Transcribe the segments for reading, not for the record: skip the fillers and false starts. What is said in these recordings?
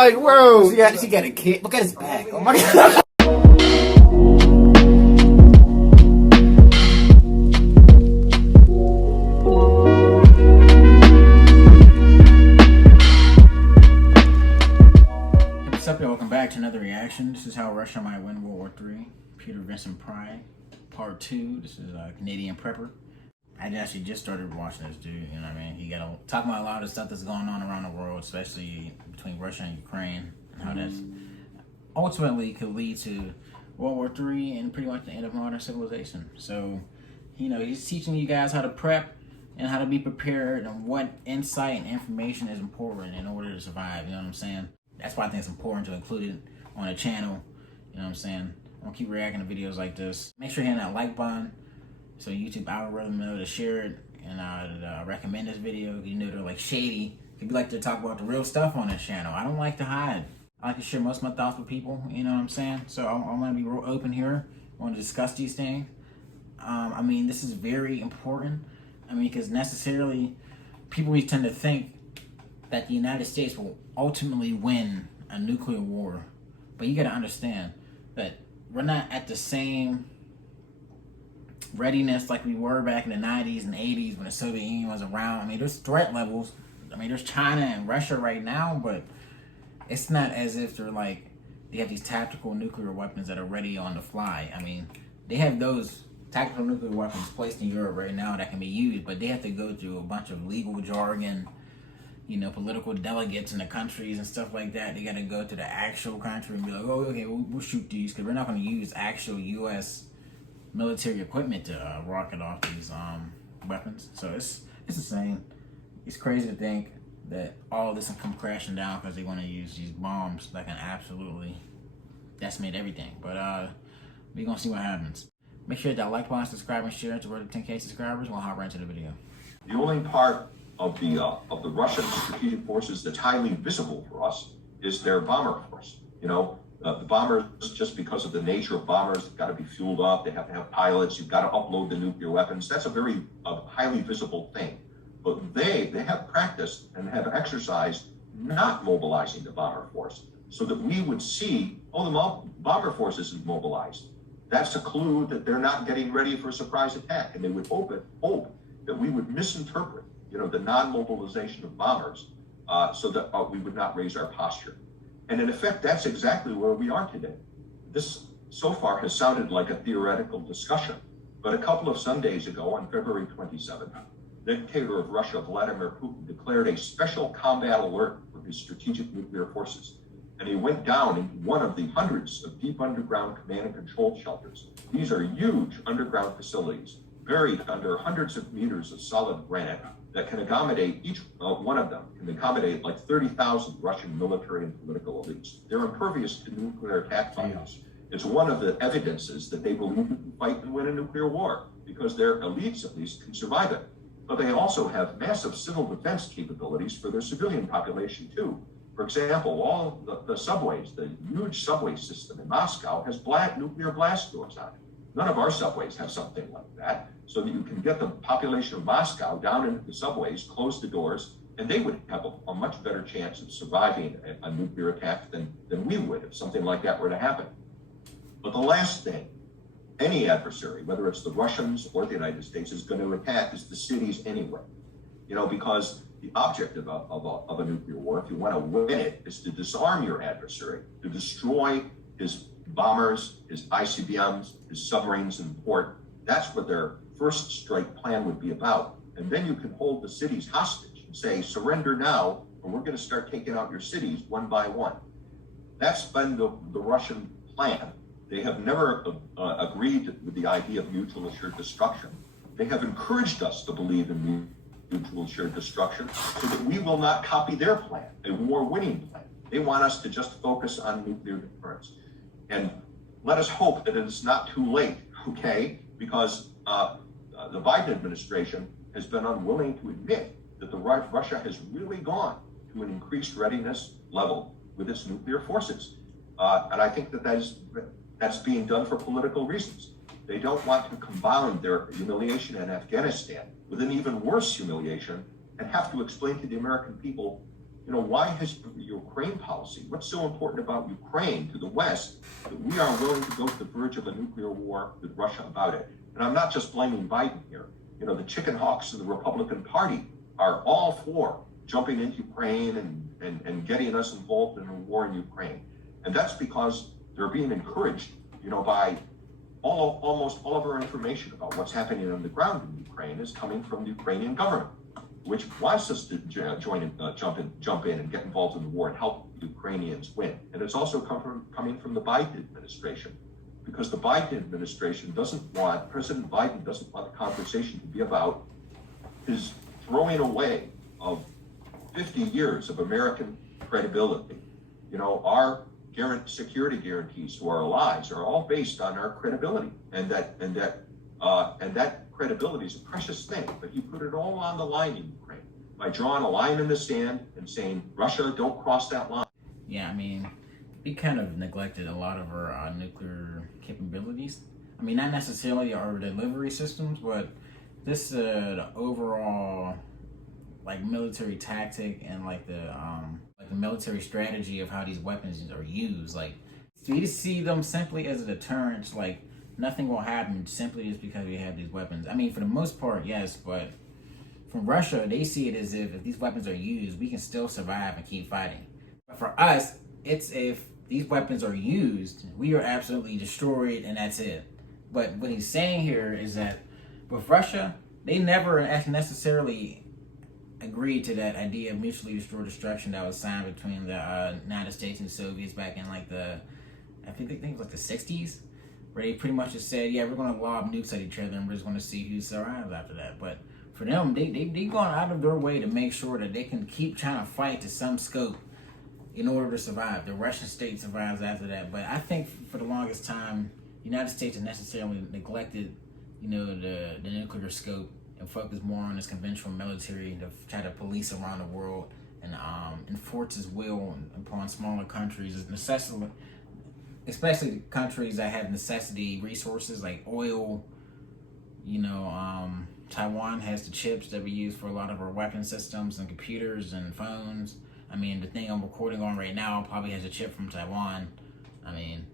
like, bro, yeah, she got a kid. Look at his back. Oh my god. What's up, y'all? Welcome back to another reaction. This is how Russia might win World War III. Peter Vincent Pry, Part 2. This is a Canadian prepper. I actually just started watching this dude, you know what I mean? He got to talk about a lot of stuff that's going on around the world, especially between Russia and Ukraine, and how that's ultimately could lead to World War III and pretty much the end of modern civilization. So, you know, he's teaching you guys how to prep and how to be prepared and what insight and information is important in order to survive, you know what I'm saying? That's why I think it's important to include it on the channel, you know what I'm saying? I'm gonna keep reacting to videos like this. Make sure you hit that like button so YouTube algorithm know to share it and recommend this video. You know they're like shady. If you like to talk about the real stuff on this channel, I don't like to hide. I like to share most of my thoughts with people, you know what I'm saying? So I'm gonna be real open here. I wanna discuss these things. I mean, this is very important. I mean, because necessarily people tend to think that the United States will ultimately win a nuclear war. But you gotta understand that we're not at the same readiness like we were back in the 90s and 80s when the Soviet Union was around. I mean, there's threat levels. I mean, there's China and Russia right now, but it's not as if they're like, they have these tactical nuclear weapons that are ready on the fly. I mean, they have those tactical nuclear weapons placed in Europe right now that can be used, but they have to go through a bunch of legal jargon, you know, political delegates in the countries and stuff like that. They got to go to the actual country and be like, oh, okay, we'll shoot these, because we're not going to use actual U.S. military equipment to rocket off these weapons. So it's the same. It's crazy to think that all this can come crashing down because they want to use these bombs that can absolutely decimate everything. But we're going to see what happens. Make sure that like button, subscribe, and share it to the road to 10K subscribers. We'll hop right into the video. The only part of the Russian strategic forces that's highly visible for us is their bomber force. You know, the bombers, just because of the nature of bombers, they've got to be fueled up, they have to have pilots, you've got to upload the nuclear weapons. That's a very highly visible thing. But they have practiced and have exercised not mobilizing the bomber force so that we would see, oh, the bomber force isn't mobilized. That's a clue that they're not getting ready for a surprise attack. And they would hope that we would misinterpret, you know, the non-mobilization of bombers so that we would not raise our posture. And in effect, that's exactly where we are today. This so far has sounded like a theoretical discussion, but a couple of Sundays ago, on February 27th, the dictator of Russia, Vladimir Putin, declared a special combat alert for his strategic nuclear forces. And he went down in one of the hundreds of deep underground command and control shelters. These are huge underground facilities, buried under hundreds of meters of solid granite that can accommodate, each one of them can accommodate like 30,000 Russian military and political elites. They're impervious to nuclear attack by us. It's one of the evidences that they believe we can fight and win a nuclear war, because their elites at least can survive it. But they also have massive civil defense capabilities for their civilian population too. For example, all the subways, the huge subway system in Moscow has nuclear blast doors on it. None of our subways have something like that, so that you can get the population of Moscow down into the subways, close the doors, and they would have a much better chance of surviving a nuclear attack than we would if something like that were to happen. But the last thing any adversary, whether it's the Russians or the United States, is going to attack is the cities anyway. You know, because the object of a nuclear war, if you want to win it, is to disarm your adversary, to destroy his bombers, his ICBMs, his submarines in port. That's what their first strike plan would be about. And then you can hold the cities hostage and say, surrender now, or we're going to start taking out your cities one by one. That's been the Russian plan. They have never agreed with the idea of mutual assured destruction. They have encouraged us to believe in mutual assured destruction so that we will not copy their plan, a war-winning plan. They want us to just focus on nuclear deterrence. And let us hope that it is not too late, okay? Because the Biden administration has been unwilling to admit that Russia has really gone to an increased readiness level with its nuclear forces. And I think that's being done for political reasons. They don't want to compound their humiliation in Afghanistan with an even worse humiliation and have to explain to the American people, You know, why has Ukraine policy, what's so important about Ukraine to the West that we are willing to go to the verge of a nuclear war with Russia about it? And I'm not just blaming Biden here. You know, the chicken hawks of the Republican Party are all for jumping into Ukraine and getting us involved in a war in Ukraine. And that's because they're being encouraged, you know, by almost all of our information about what's happening on the ground in Ukraine is coming from the Ukrainian government, which wants us to jump in and get involved in the war and help the Ukrainians win. And it's also coming from the Biden administration, because the Biden administration President Biden doesn't want the conversation to be about his throwing away of 50 years of American credibility. You know, our security guarantees to our lives are all based on our credibility, and that credibility is a precious thing. But he put it all on the line in Ukraine by drawing a line in the sand and saying, Russia, don't cross that line. Yeah, I mean, we kind of neglected a lot of our nuclear capabilities. I mean, not necessarily our delivery systems, but this the overall like military tactic and like the military strategy of how these weapons are used. Like, we just see them simply as a deterrent. Like, nothing will happen simply just because we have these weapons. I mean, for the most part, yes, but from Russia, they see it as if these weapons are used, we can still survive and keep fighting. But for us, it's if these weapons are used, we are absolutely destroyed and that's it. But what he's saying here is that with Russia, they never necessarily agreed to that idea of mutually assured destruction that was signed between the United States and the Soviets back in like I think it was like the 60s, where they pretty much just said, yeah, we're going to lob nukes at each other and we're just going to see who survives after that. But for them, they gone out of their way to make sure that they can keep trying to fight to some scope in order to survive. The Russian state survives after that. But I think for the longest time, the United States has necessarily neglected, you know, the nuclear scope and focus more on its conventional military to try to police around the world and enforce its will upon smaller countries. It's necessary, especially countries that have necessity resources like oil. You know, Taiwan has the chips that we use for a lot of our weapon systems and computers and phones. I mean, the thing I'm recording on right now probably has a chip from Taiwan. I mean,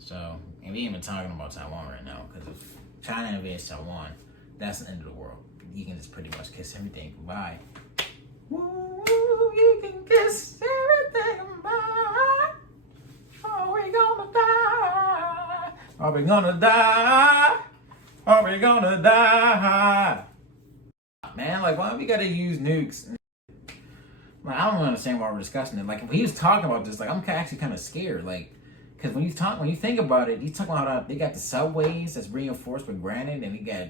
so, and we ain't even talking about Taiwan right now, because if China invades Taiwan, that's the end of the world. You can just pretty much kiss everything goodbye. Woo, you can kiss everything goodbye. Are we gonna die? Are we gonna die? Are we gonna die? Man, like, why do we gotta use nukes? Like, I don't understand why we're discussing it. Like, if he was talking about this, like, I'm actually kind of scared. Like, because when you think about it, he's talking about how they got the subways that's reinforced with granite, and we got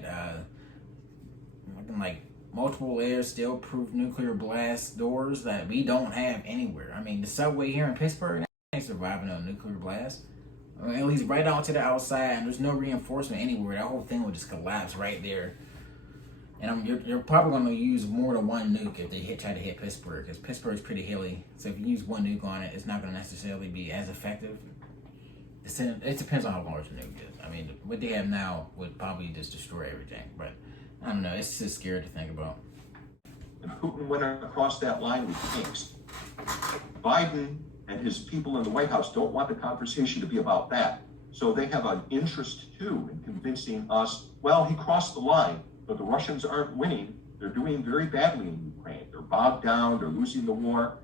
like multiple air steel proof nuclear blast doors that we don't have anywhere. I mean, the subway here in Pittsburgh ain't surviving a nuclear blast. I mean, at least right out to the outside, and there's no reinforcement anywhere. That whole thing will just collapse right there. And you're probably going to use more than one nuke if they try to hit Pittsburgh, because Pittsburgh's pretty hilly. So if you use one nuke on it, it's not going to necessarily be as effective. It depends on how large the nuke is. I mean, what they have now would probably just destroy everything. But I don't know. It's just scary to think about. And Putin went across that line with tanks. Biden and his people in the White House don't want the conversation to be about that. So they have an interest, too, in convincing us, well, he crossed the line, but the Russians aren't winning. They're doing very badly in Ukraine. They're bogged down. They're losing the war.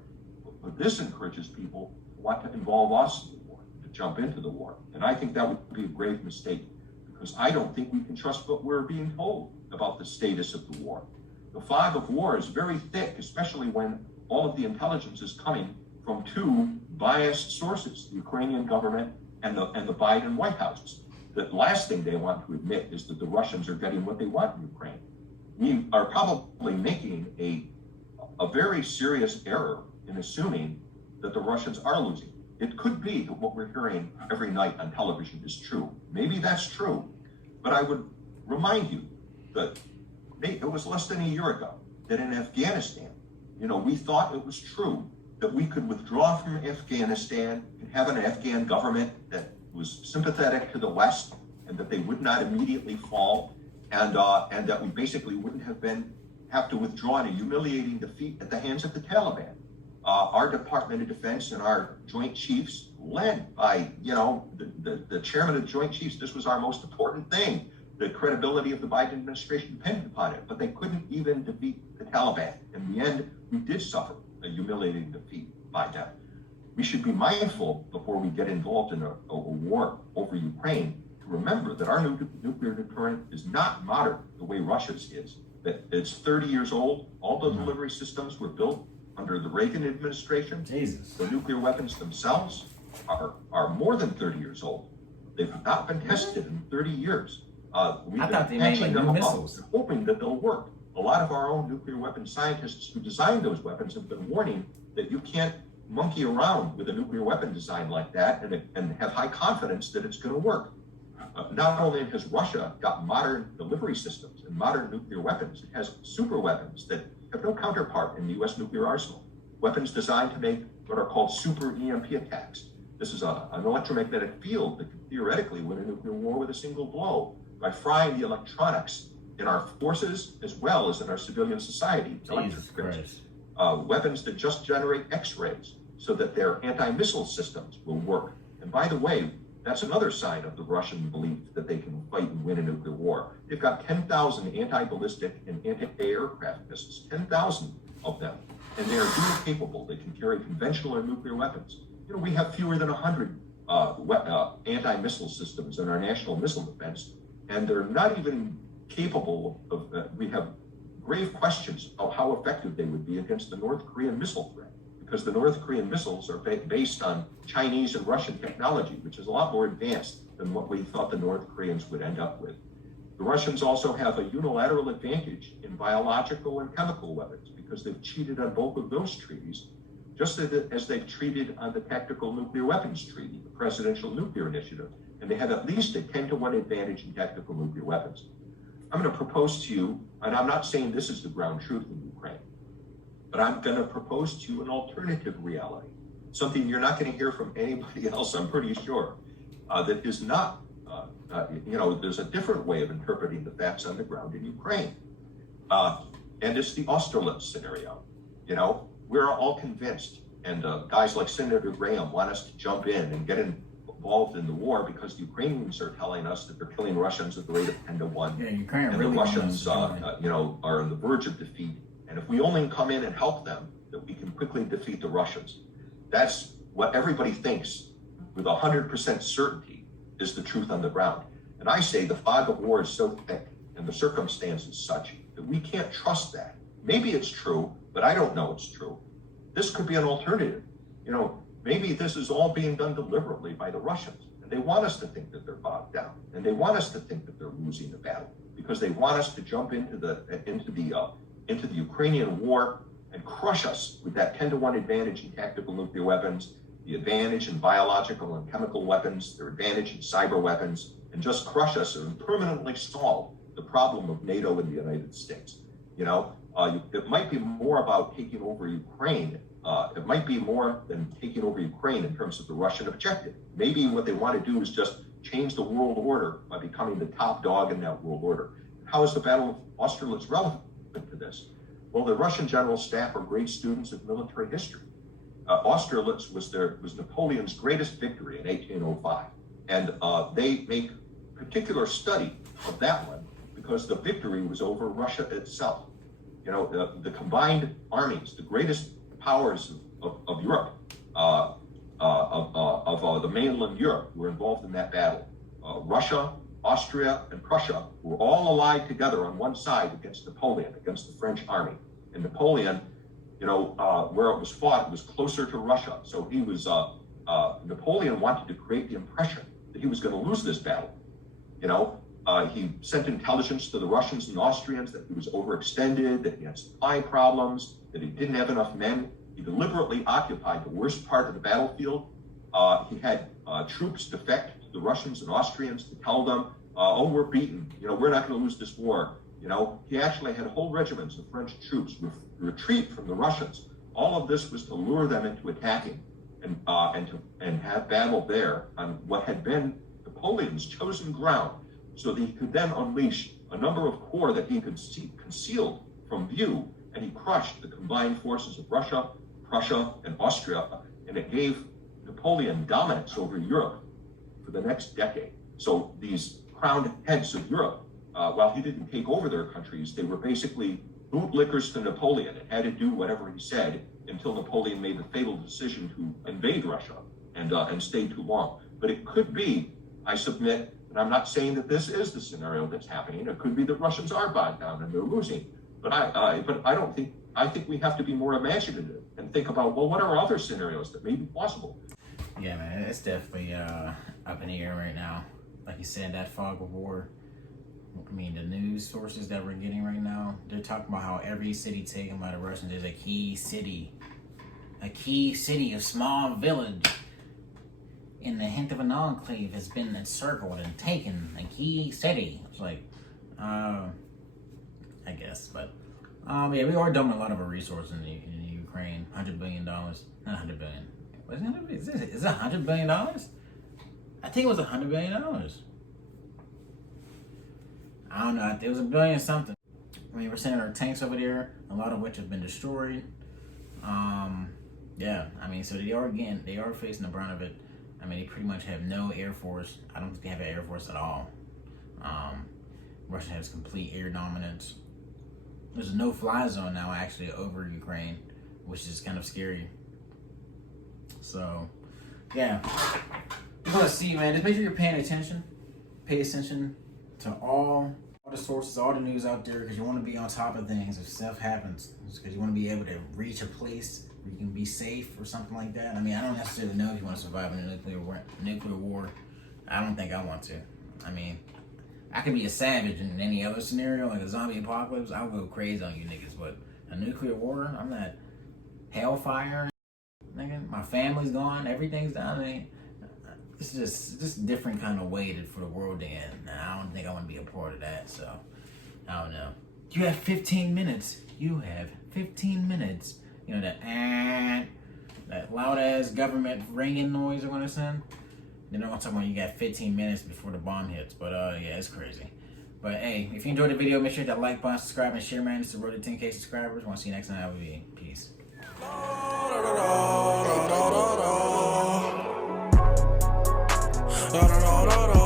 But this encourages people who want to involve us in the war, to jump into the war. And I think that would be a grave mistake, because I don't think we can trust what we're being told about the status of the war. The fog of war is very thick, especially when all of the intelligence is coming from two biased sources, the Ukrainian government and the Biden White House. The last thing they want to admit is that the Russians are getting what they want in Ukraine. We are probably making a very serious error in assuming that the Russians are losing. It could be that what we're hearing every night on television is true. Maybe that's true. But I would remind you that it was less than a year ago that in Afghanistan, we thought it was true that we could withdraw from Afghanistan and have an Afghan government that was sympathetic to the West, and that they would not immediately fall, and that we basically wouldn't have to withdraw in a humiliating defeat at the hands of the Taliban. Our Department of Defense and our Joint Chiefs, led by, the chairman of the Joint Chiefs, this was our most important thing. The credibility of the Biden administration depended upon it, but they couldn't even defeat the Taliban. In the end, we did suffer a humiliating defeat by them. We should be mindful before we get involved in a war over Ukraine to remember that our nuclear deterrent is not modern the way Russia's is. That it's 30 years old. All the delivery systems were built under the Reagan administration. Jesus. The nuclear weapons themselves are more than 30 years old. They've not been tested in 30 years. We've I been thought they made like patching new them up, missiles. hoping that they'll work. A lot of our own nuclear weapons scientists who designed those weapons have been warning that you can't monkey around with a nuclear weapon design like that and have high confidence that it's going to work. Not only has Russia got modern delivery systems and modern nuclear weapons, it has super weapons that have no counterpart in the U.S. nuclear arsenal. Weapons designed to make what are called super EMP attacks. This is an electromagnetic field that could theoretically win a nuclear war with a single blow by frying the electronics in our forces as well as in our civilian society. Jesus Christ. Weapons that just generate X-rays so that their anti-missile systems will work. And by the way, that's another sign of the Russian belief that they can fight and win a nuclear war. They've got 10,000 anti-ballistic and anti-aircraft missiles, 10,000 of them. And they are dual capable. They can carry conventional or nuclear weapons. We have fewer than 100 anti-missile systems in our national missile defense, and they're not even capable of, we have grave questions of how effective they would be against the North Korean missile threat, because the North Korean missiles are based on Chinese and Russian technology, which is a lot more advanced than what we thought the North Koreans would end up with. The Russians also have a unilateral advantage in biological and chemical weapons because they've cheated on both of those treaties, just as they've cheated on the Tactical Nuclear Weapons Treaty, the Presidential Nuclear Initiative, and they have at least a 10-to-1 advantage in tactical nuclear weapons. I'm going to propose to you, and I'm not saying this is the ground truth in Ukraine, but I'm going to propose to you an alternative reality, something you're not going to hear from anybody else, I'm pretty sure, that is not, there's a different way of interpreting the facts on the ground in Ukraine. And it's the Austerlitz scenario. We're all convinced, and guys like Senator Graham want us to jump in and get involved in the war because the Ukrainians are telling us that they're killing Russians at the rate of 10-to-1. Yeah, Ukraine and really the Russians, are on the verge of defeat. And if we only come in and help them, that we can quickly defeat the Russians. That's what everybody thinks with 100% certainty is the truth on the ground. And I say the fog of war is so thick and the circumstances such that we can't trust that. Maybe it's true, but I don't know it's true. This could be an alternative. Maybe this is all being done deliberately by the Russians, and they want us to think that they're bogged down, and they want us to think that they're losing the battle because they want us to jump into the Ukrainian war and crush us with that 10-to-1 advantage in tactical nuclear weapons, the advantage in biological and chemical weapons, their advantage in cyber weapons, and just crush us and permanently solve the problem of NATO and the United States. It might be more about taking over Ukraine. It might be more than taking over Ukraine in terms of the Russian objective. Maybe what they want to do is just change the world order by becoming the top dog in that world order. How is the Battle of Austerlitz relevant to this? Well, the Russian general staff are great students of military history. Austerlitz was Napoleon's greatest victory in 1805. And they make particular study of that one because the victory was over Russia itself. The combined armies, the greatest powers of Europe, of the mainland Europe were involved in that battle. Russia, Austria, and Prussia were all allied together on one side against Napoleon, against the French army. And Napoleon, where it was fought, it was closer to Russia. So he was, Napoleon wanted to create the impression that he was going to lose this battle. He sent intelligence to the Russians and Austrians that he was overextended, that he had supply problems, that he didn't have enough men. He deliberately occupied the worst part of the battlefield. He had troops defect to the Russians and Austrians to tell them, we're beaten. We're not going to lose this war. He actually had whole regiments of French troops retreat from the Russians. All of this was to lure them into attacking and have battle there on what had been Napoleon's chosen ground, so that he could then unleash a number of corps that he could see concealed from view, and he crushed the combined forces of Russia, Prussia and Austria, and it gave Napoleon dominance over Europe for the next decade. So these crowned heads of Europe, while he didn't take over their countries, they were basically bootlickers to Napoleon and had to do whatever he said until Napoleon made the fatal decision to invade Russia and stay too long. But it could be, I submit, and I'm not saying that this is the scenario that's happening. It could be that Russians are bogged down and they're losing. But I don't think. I think we have to be more imaginative and think about, well, what are other scenarios that may be possible? Yeah, man, it's definitely up in the air right now. Like you said, that fog of war. I mean, the news sources that we're getting right now, they're talking about how every city taken by the Russians is a key city, a small village in the hint of an enclave has been encircled and taken, a key city. It's like, I guess, but yeah, we are dumping a lot of our resources in the Ukraine. $100 billion, not $100 billion. Is it $100 billion? I think it was $100 billion. I don't know. It was $1 billion something. I mean, we're sending our tanks over there, a lot of which have been destroyed. Yeah, I mean, so they are facing the brunt of it. I mean, they pretty much have no air force. I don't think they have an air force at all. Russia has complete air dominance. There's a no-fly zone now, actually, over Ukraine, which is kind of scary. So, yeah. You're going to see, man. Just make sure you're paying attention. Pay attention to all the sources, all the news out there, because you want to be on top of things if stuff happens. Because you want to be able to reach a place where you can be safe or something like that. I mean, I don't necessarily know if you want to survive in a nuclear war. I don't think I want to. I mean, I could be a savage in any other scenario, like a zombie apocalypse. I'll go crazy on you niggas. But a nuclear war, I'm not hellfire. Nigga, my family's gone. Everything's down. I mean, it's just a different kind of way for the world to end. And I don't think I want to be a part of that. So, I don't know. You have 15 minutes. You have 15 minutes. You know, that loud-ass government ringing noise they're going to send? Then they're going to talk about you got 15 minutes before the bomb hits. But, yeah, it's crazy. But, hey, if you enjoyed the video, make sure to like button, subscribe, and share, man. It's the road to 10K subscribers. Want to see you next time. That would be peace. Da, da, da, da.